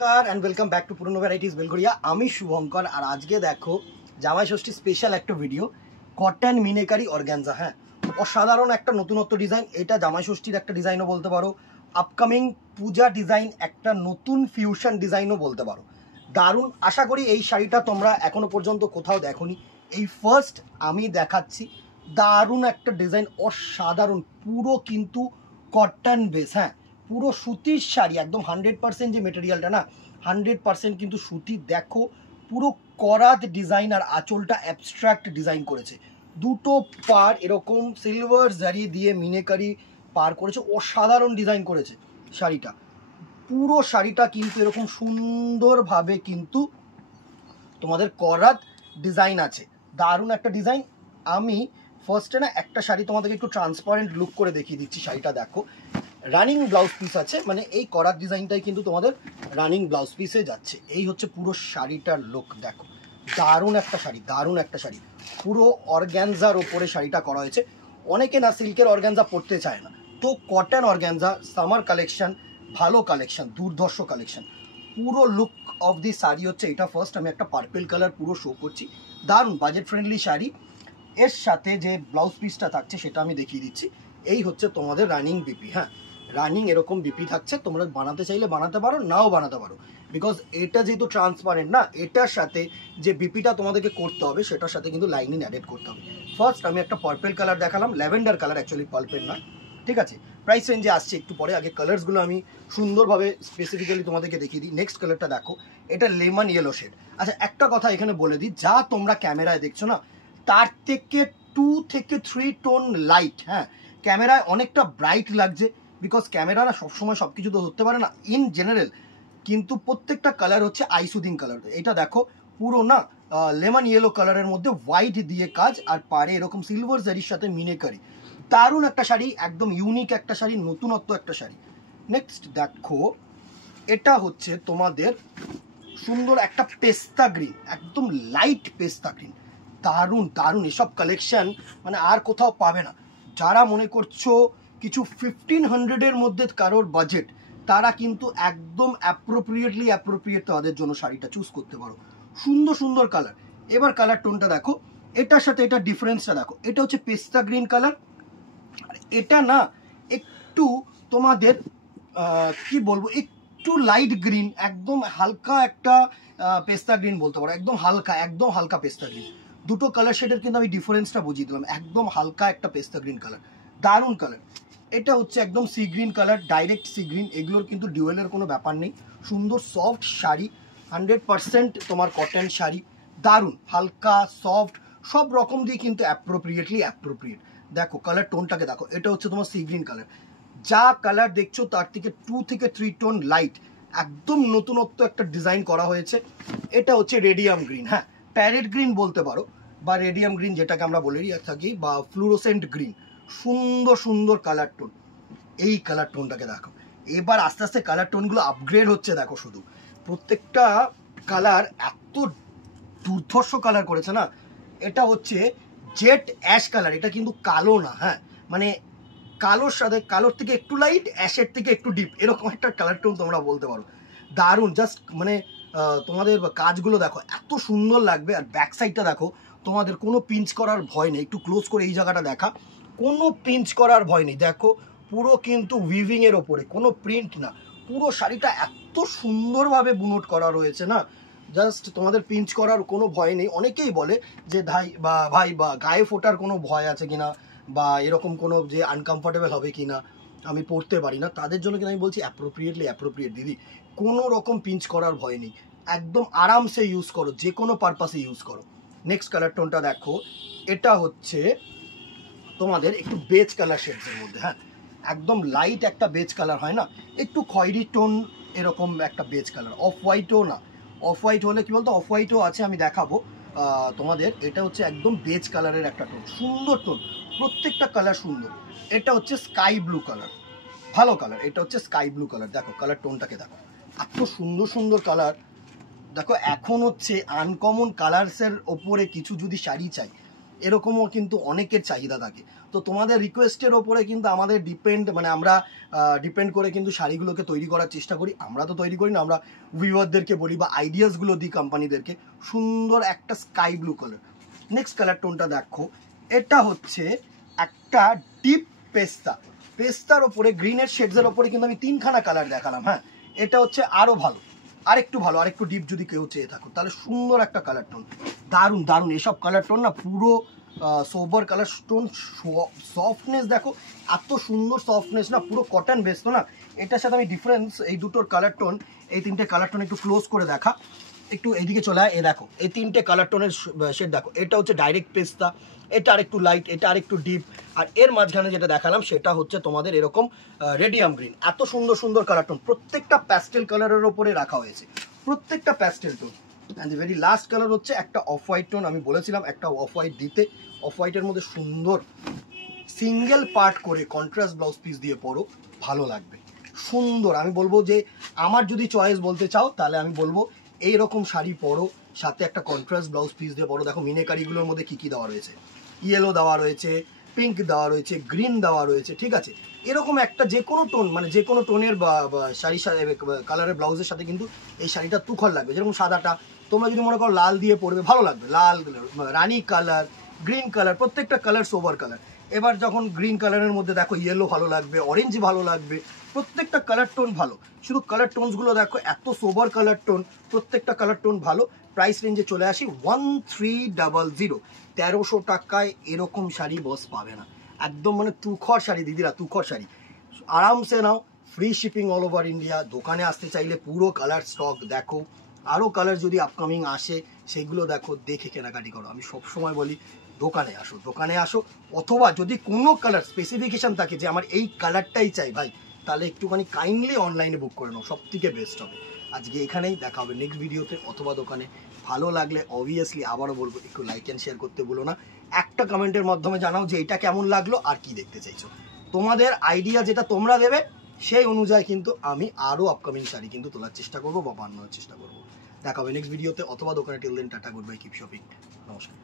And welcome back to पुरानो varieties Belgharia. আমি শুভঙ্কর আর আজকে দেখো জামাই ষষ্ঠী স্পেশাল একটা ভিডিও কটন মিনেকারি অর্গানজা। হ্যাঁ, অসাধারণ একটা নতুনত্ব ডিজাইন। এটা জামাই ষষ্ঠীর একটা ডিজাইনও বলতে পারো, আপকামিং পূজা ডিজাইন, একটা নতুন ফিউশন ডিজাইনও বলতে পারো। দারুণ। আশা করি এই শাড়িটা তোমরা এখনো পর্যন্ত কোথাও দেখোনি, এই ফার্স্ট আমি দেখাচ্ছি। দারুণ একটা ডিজাইন, অসাধারণ। পুরো কিন্তু কটন বেস। হ্যাঁ, পুরো সুতির শাড়ি, একদম 100% যে মেটেরিয়ালটা না, 100% কিন্তু সুতি। দেখো পুরো করাত ডিজাইন আর আঁচলটা অ্যাবস্ট্রাক্ট ডিজাইন করেছে। দুটো পার এরকম সিলভার জারি দিয়ে মিনেকারি পার করেছে, অসাধারণ ডিজাইন করেছে শাড়িটা। পুরো শাড়িটা কিন্তু এরকম সুন্দরভাবে কিন্তু তোমাদের করাত ডিজাইন আছে। দারুণ একটা ডিজাইন। আমি ফার্স্টে না একটা শাড়ি তোমাদেরকে একটু ট্রান্সপারেন্ট লুক করে দেখিয়ে দিচ্ছি। শাড়িটা দেখো, রানিং ব্লাউজ পিস আছে, মানে এই করার ডিজাইনটাই কিন্তু তোমাদের রানিং ব্লাউজ পিসে যাচ্ছে। এই হচ্ছে পুরো শাড়িটার লুক। দেখো দারুণ একটা শাড়ি, দারুণ একটা শাড়ি। পুরো অর্গ্যানজার ওপরে শাড়িটা করা হয়েছে। অনেকে না সিল্কের অর্গ্যানজা পরতে চায় না, তো কটন অর্গ্যানজা সামার কালেকশন, ভালো কালেকশন, দুর্ধর্ষ কালেকশন। পুরো লুক অফ দি শাড়ি হচ্ছে এটা। ফার্স্ট আমি একটা পার্পল কালার পুরো শো করছি। দারুণ বাজেট ফ্রেন্ডলি শাড়ি। এর সাথে যে ব্লাউজ পিসটা থাকছে সেটা আমি দেখিয়ে দিচ্ছি। এই হচ্ছে তোমাদের রানিং বিপি। হ্যাঁ, রানিং এরকম বিপি থাকছে। তোমরা বানাতে চাইলে বানাতে পারো, নাও বানাতে পারো, বিকজ এটা যেহেতু ট্রান্সপারেন্ট না, এটার সাথে যে বিপিটা তোমাদেরকে করতে হবে সেটার সাথে কিন্তু লাইনিং অ্যাডেড করতে হবে। ফার্স্ট আমি একটা পার্পল কালার দেখালাম, ল্যাভেন্ডার কালার, অ্যাকচুয়ালি পার্পল না, ঠিক আছে। প্রাইস রেঞ্জে আসছে একটু পরে। আগে কালার্সগুলো আমি সুন্দরভাবে স্পেসিফিক্যালি তোমাদেরকে দেখিয়ে দিই। নেক্সট কালারটা দেখো, এটা লেমন ইয়েলো শেড। আচ্ছা, একটা কথা এখানে বলে দিই, যা তোমরা ক্যামেরায় দেখছো না তার থেকে 2 থেকে 3 টোন লাইট। হ্যাঁ, ক্যামেরায় অনেকটা ব্রাইট লাগছে, বিকজ ক্যামেরা না সবসময় সব কিছু তো ধরতে পারে না ইন জেনারেল, কিন্তু প্রত্যেকটা কালার হচ্ছে আইসুদিং কালার। এটা দেখো পুরো না লেমন ইয়েলো কালারের মধ্যে হোয়াইট দিয়ে কাজ, আর পারে এরকম সিলভার জারির সাথে মিনেকারি। দারুণ একটা শাড়ি, একদম ইউনিক একটা শাড়ি, নতুনত্ব একটা শাড়ি। নেক্সট দেখো, এটা হচ্ছে তোমাদের সুন্দর একটা পেস্তা গ্রিন, একদম লাইট পেস্তা গ্রিন। দারুণ দারুণ। এসব কালেকশন মানে আর কোথাও পাবে না। যারা মনে করছো কিছু 1500-এর মধ্যে কারোর বাজেট, তারা কিন্তু একদম অ্যাপ্রোপ্রিয়েট তাদের জন্য শাড়িটা চুজ করতে পারো। সুন্দর সুন্দর কালার। এবার কালার টোনটা দেখো, এটার সাথে এটা ডিফারেন্সটা দেখো। এটা হচ্ছে পেস্তা গ্রিন কালার, আর এটা না একটু তোমাদের কি বলবো, একটু লাইট গ্রিন, একদম হালকা একটা পেস্তা গ্রিন বলতে পারো। একদম হালকা, একদম হালকা পেস্তা গ্রিন। দুটো কালার শেডের কিন্তু আমি ডিফারেন্সটা বুঝিয়ে দিলাম। একদম হালকা একটা পেস্তা গ্রিন কালার, দারুণ কালার। এটা হচ্ছে একদম sea green colour, direct sea green. এগুলোর কিন্তু ডুয়েলের কোনো ব্যাপার নেই। সুন্দর সফট শাড়ি, 100% তোমার কটন শাড়ি। দারুণ হালকা সফট, সব রকম দিয়ে কিন্তু অ্যাপ্রোপ্রিয়েট। দেখো কালার টোনটাকে দেখো, এটা হচ্ছে তোমার সি গ্রিন কালার। যা কালার দেখছো তার থেকে 2 থেকে 3 টোন লাইট, একদম নতুনত্ব একটা ডিজাইন করা হয়েছে। এটা হচ্ছে রেডিয়াম গ্রিন। হ্যাঁ, প্যারেট গ্রিন বলতে পারো, বা রেডিয়াম গ্রিন যেটাকে আমরা বলে থাকি, বা ফ্লুরোসেন্ট গ্রিন। সুন্দর সুন্দর কালার টোন। এই কালার টোনটাকে দেখো। এবার আস্তে আস্তে কালার টোনগুলো আপগ্রেড হচ্ছে। দেখো শুধু প্রত্যেকটা কালার এত দুর্ধর্ষ কালার করেছে না। এটা হচ্ছে জেট অ্যাশ কালার, এটা কিন্তু কালো না। হ্যাঁ, মানে কালোর সাথে, কালোর থেকে একটু লাইট, অ্যাশের থেকে একটু ডিপ, এরকম একটা কালার টোন তোমরা বলতে পারো। দারুণ। জাস্ট মানে তোমাদের কাজগুলো দেখো এত সুন্দর লাগবে। আর ব্যাক সাইডটা দেখো, তোমাদের কোনো পিঞ্চ করার ভয় নেই। একটু ক্লোজ করে এই জায়গাটা দেখা, কোনো পিঞ্চ করার ভয় নেই। দেখো পুরো কিন্তু উইভিংয়ের ওপরে, কোনো প্রিন্ট না। পুরো শাড়িটা এত সুন্দরভাবে বুনট করা রয়েছে না, জাস্ট তোমাদের পিঞ্চ করার কোনো ভয় নেই। অনেকেই বলে যে ভাই বা গায়ে ফোটার কোনো ভয় আছে কিনা, বা এরকম কোনো যে আনকমফোর্টেবল হবে কিনা, আমি পড়তে পারি না, তাদের জন্য কিন্তু আমি বলছি অ্যাপ্রোপ্রিয়েট দিদি। কোনো রকম পিঞ্চ করার ভয় নেই, একদম আরামসে ইউজ করো, যে কোনো পারপাসে ইউজ করো। নেক্সট কালার টোনটা দেখো, এটা হচ্ছে তোমাদের একটু বেজ কালার শেডসের মধ্যে। হ্যাঁ, একদম লাইট একটা বেজ কালার হয় না, একটু খয়েরি টোন, এরকম একটা বেজ কালার। অফ হোয়াইটও না, অফ হোয়াইট হলে কি বলতো, অফ হোয়াইটও আছে, আমি দেখাবো তোমাদের। এটা হচ্ছে একদম বেজ কালারের একটা টোন, সুন্দর টোন, প্রত্যেকটা কালার সুন্দর। এটা হচ্ছে স্কাই ব্লু কালার, ভালো কালার। এটা হচ্ছে স্কাই ব্লু কালার। দেখো কালার টোনটাকে দেখো, এত সুন্দর সুন্দর কালার। দেখো এখন হচ্ছে আনকমন কালার্সের ওপরে কিছু যদি শাড়ি চাই, এরকমও কিন্তু অনেকের চাহিদা থাকে। তো তোমাদের রিকোয়েস্টের ওপরে কিন্তু আমাদের আমরা ডিপেন্ড করে কিন্তু শাড়িগুলোকে তৈরি করার চেষ্টা করি। আমরা তো তৈরি করি না, আমরা ভিউয়ারদেরকে বলি বা আইডিয়াসগুলো দিই কোম্পানিদেরকে। সুন্দর একটা sky blue colour. Next colour টোনটা দেখো, এটা হচ্ছে একটা ডিপ পেস্তার ওপরে গ্রিনের শেডসের ওপরে কিন্তু আমি 3খানা কালার দেখালাম। হ্যাঁ, এটা হচ্ছে আরও ভালো, আরেকটু ডিপ যদি কেউ চেয়ে থাকো তাহলে সুন্দর একটা কালার টোন। দারুণ দারুণ এসব কালার টোন না, পুরো সোবার কালার টোন। সফটনেস দেখো, এত সুন্দর সফটনেস না, পুরো কটন বেস তো না। এটার সাথে আমি ডিফারেন্স এই দুটোর কালার টোন, এই 3টে কালার টোন একটু ক্লোজ করে দেখা, একটু এদিকে চলে আয়। দেখো এই 3টে কালার টোনের শেড দেখো। এটা হচ্ছে ডাইরেক্ট পেস্তা, এটা আরেকটু লাইট, এটা আরেকটু ডিপ, আর এর মাঝখানে যেটা দেখালাম সেটা হচ্ছে তোমাদের এরকম রেডিয়াম গ্রিন। এত সুন্দর সুন্দর কালার টোন, প্রত্যেকটা প্যাস্টেল কালারের ওপরে রাখা হয়েছে, প্রত্যেকটা pastel tone. And very last colour হচ্ছে একটা অফ হোয়াইট টোন। আমি বলেছিলাম একটা অফ হোয়াইট দিতে, অফ হোয়াইটের মধ্যে সুন্দর সিঙ্গেল পার্ট করে কন্ট্রাস্ট ব্লাউজ পিস দিয়ে পরো, ভালো লাগবে, সুন্দর। আমি বলবো যে আমার যদি চয়েস বলতে চাও তাহলে আমি বলবো এইরকম শাড়ি পরো, সাথে একটা কন্ট্রাস্ট ব্লাউজ পিস দিয়ে পরো। দেখো মিনেকারিগুলোর মধ্যে কী কী দেওয়া রয়েছে, ইয়েলো দেওয়া রয়েছে, পিঙ্ক দেওয়া রয়েছে, গ্রিন দেওয়া রয়েছে, ঠিক আছে। এরকম একটা যে কোনো টোন, মানে যে কোনো টোনের শাড়ির সাথে কালারের ব্লাউজের সাথে কিন্তু এই শাড়িটা তুখর লাগবে। যেরকম সাদাটা তোমরা যদি মনে করো লাল দিয়ে পরবে, ভালো লাগবে। লাল, রানি কালার, গ্রিন কালার, প্রত্যেকটা কালার সোবার কালার। এবার যখন গ্রিন কালারের মধ্যে দেখো ইয়েলো ভালো লাগবে, অরেঞ্জ ভালো লাগবে, প্রত্যেকটা কালার টোন ভালো। শুধু কালার টোনসগুলো দেখো, এত সোবার কালার টোন, প্রত্যেকটা কালার টোন ভালো। প্রাইস রেঞ্জে চলে আসি 1300। 1300 টাকায় এরকম শাড়ি বস পাবে না, একদম মানে তুখর শাড়ি দিদিরা, তুখর শাড়ি। আরামসে নাও, free shipping all over India. দোকানে আসতে চাইলে পুরো কালার স্টক দেখো, আরও কালার যদি আপকামিং আসে সেগুলো দেখো, দেখে কেনাকাটি করো। আমি সবসময় বলি দোকানে আসো, অথবা যদি কোনো কালার স্পেসিফিকেশান থাকে যে আমার এই কালারটাই চাই ভাই, তাহলে একটুখানি কাইন্ডলি অনলাইনে বুক করে নাও, সব থেকে বেস্ট হবে। আজকে এখানেই দেখা হবে নেক্সট ভিডিওতে অথবা দোকানে। ভালো লাগলে অবভিয়াসলি আবারও বলবো একটু লাইক অ্যান্ড শেয়ার করতে বলো না। একটা কমেন্টের মাধ্যমে জানাও যে এটা কেমন লাগলো আর কি দেখতে চাইছো। তোমাদের আইডিয়া যেটা তোমরা দেবে সেই অনুযায়ী কিন্তু আমি আরও আপকামিং শাড়ি কিন্তু তোলার চেষ্টা করবো বা বানানোর চেষ্টা করবো। দেখা হবে নেক্সট ভিডিওতে অথবা দোকানে। Till then tata, good bye, keep shopping, নমস্কার।